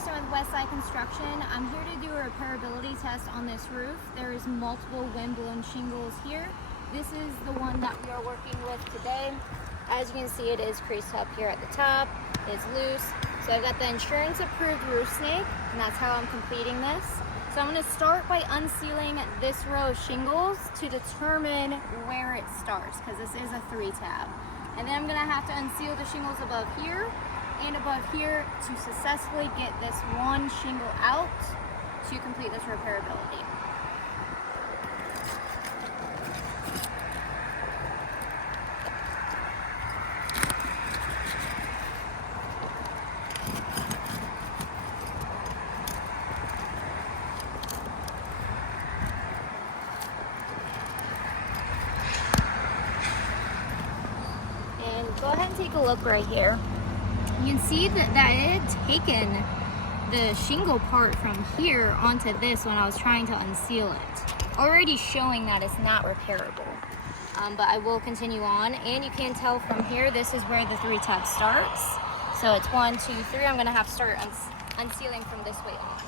Kristen with Westside Construction. I'm here to do a repairability test on this roof. There is multiple wind-blown shingles here. This is the one that we are working with today. As you can see, it is creased up here at the top. It's loose. So I've got the insurance approved roof snake, and that's how I'm completing this. So I'm going to start by unsealing this row of shingles to determine where it starts, because this is a 3-tab. And then I'm going to have to unseal the shingles above here and above here to successfully get this one shingle out to complete this repairability. And go ahead and take a look right here. You can see that it had taken the shingle part from here onto this when I was trying to unseal it, already showing that it's not repairable. But I will continue on, and you can tell from here, this is where the 3-tab starts. So it's 1, 2, 3. I'm gonna have to start unsealing from this way on.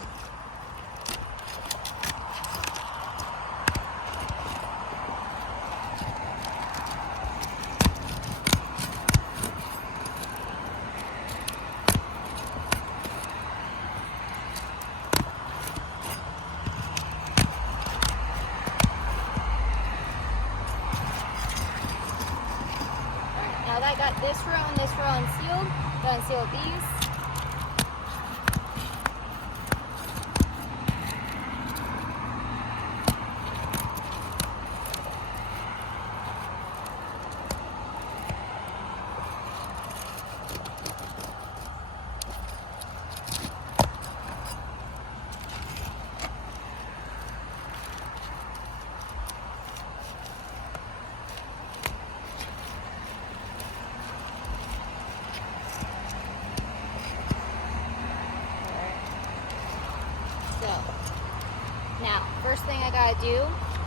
Now that I got this row and this row unsealed, I'm going to unseal these. Now, first thing I gotta do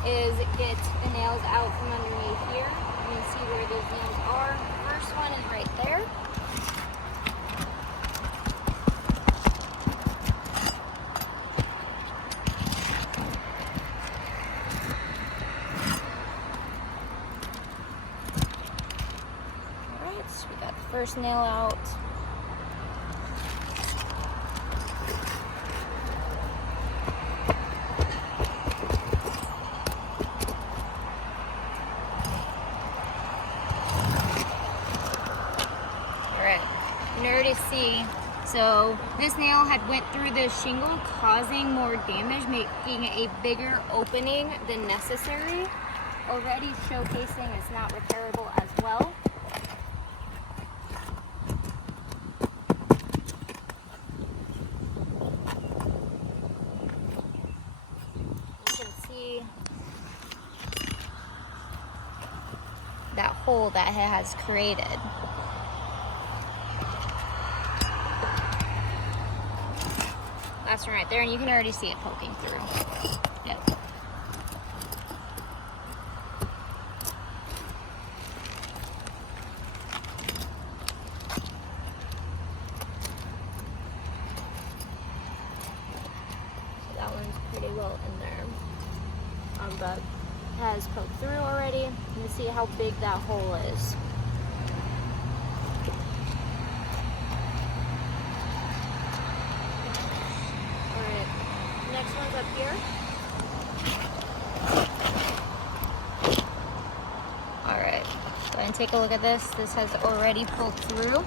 is get the nails out from underneath here. You can see where those nails are. First one is right there. Alright, so we got the first nail out. You can already see, so this nail had went through the shingle, causing more damage, making a bigger opening than necessary, already showcasing it's not repairable as well. You can see that hole that it has created. That's right there, and you can already see it poking through. Yep. So that one's pretty well in there. But it has poked through already. You can see how big that hole is. Next one's up here. Alright, go ahead and take a look at this. This has already pulled through.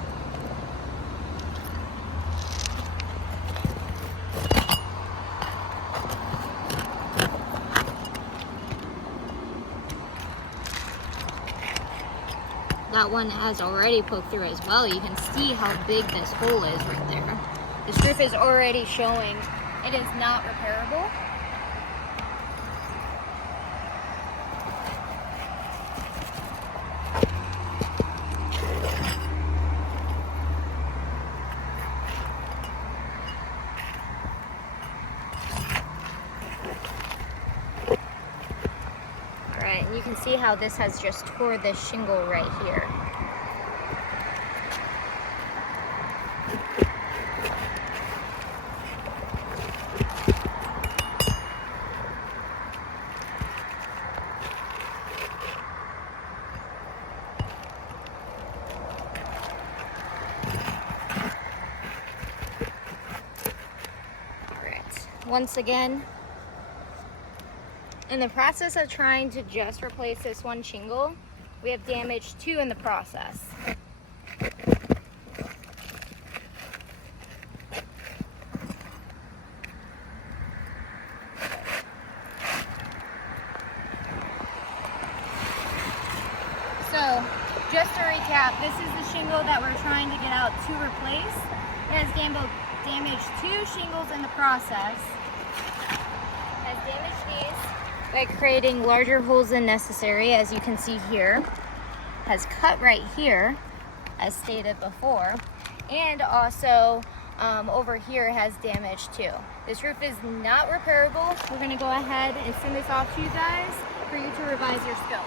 That one has already poked through as well. You can see how big this hole is right there. This roof is already showing it is not repairable. Alright, and you can see how this has just tore this shingle right here. once again, in the process of trying to just replace this one shingle, we have damaged 2 in the process. So, just to recap, this is the shingle that we're trying to get out to replace. It has damaged 2 shingles in the process. It has damaged these by creating larger holes than necessary, as you can see here. Has cut right here, as stated before, and also over here has damage too. This roof is not repairable. We're going to go ahead and send this off to you guys for you to revise your scope.